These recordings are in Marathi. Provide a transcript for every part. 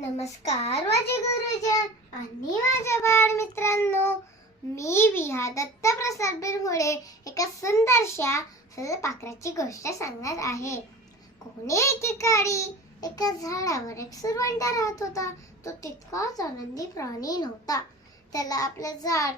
नमस्कार माझे गुरुजन आणि माझ्या बाळ मित्रांनो, मी विहा दत्तप्रसाद बिरमुळे एका सुंदरशा फुलपाखराची गोष्ट सांगणार आहे. कोणी एकेकाळी एका झाडावर एक सुरवंट राहत होता. तो तितकाच आनंदी प्राणी नव्हता. त्याला आपलं झाड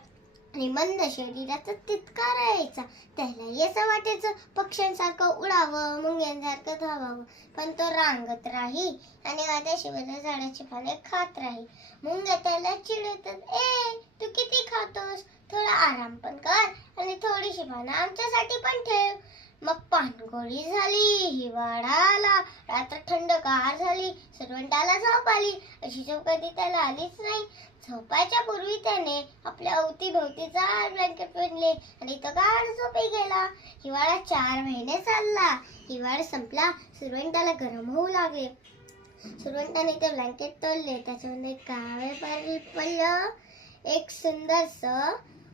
आणि मंद शरीराचा तितका राहायचा. त्यालाही असं वाटायचं पक्ष्यांसारखं उडावं, मुंग्यांसारखं धावावं, पण तो रांगत राही आणि आत्याशिवाय झाडाची पाने खात राही. मुंग्या त्याला चिडवतात, तू किती खातोस, थोडा आराम पण कर आणि थोडीशी पानं आमच्यासाठी पण ठेव. मग पानगळी झाली, हिवाळा आला, रात्र थंडगार झाली, सुरवंटाला झोप आली. अशी झोप कधी त्याला आलीच नाही. झोपायच्या पूर्वी त्याने आपल्या अवतीभोवती जाड ब्लँकेट पेरले आणि तो गाढ झोपी गेला. हिवाळा 4 महिने चालला. हिवाळा संपला, सुरवंटाला गरम होऊ लागले. सुरवंटाने ते ब्लँकेट तोडले. त्याच्यामध्ये काय पडलं? एक सुंदरसं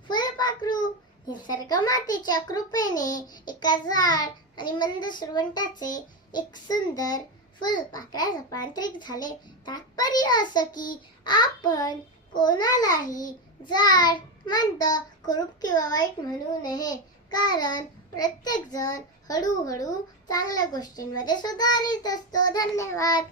फुलपाखरू. निसर्ग मातेच्या कृपेने एका झाड आणि मंद सुरवंटाचे एक सुंदर फुलपाखरात रूपांतरित झाले. तात्पर्य असं की आपण कोणालाही जाड, मंद, कुरूप किंवा वाईट म्हणू नये, कारण प्रत्येक जण हळूहळू चांगल्या गोष्टींमध्ये सुधारित असतो. धन्यवाद.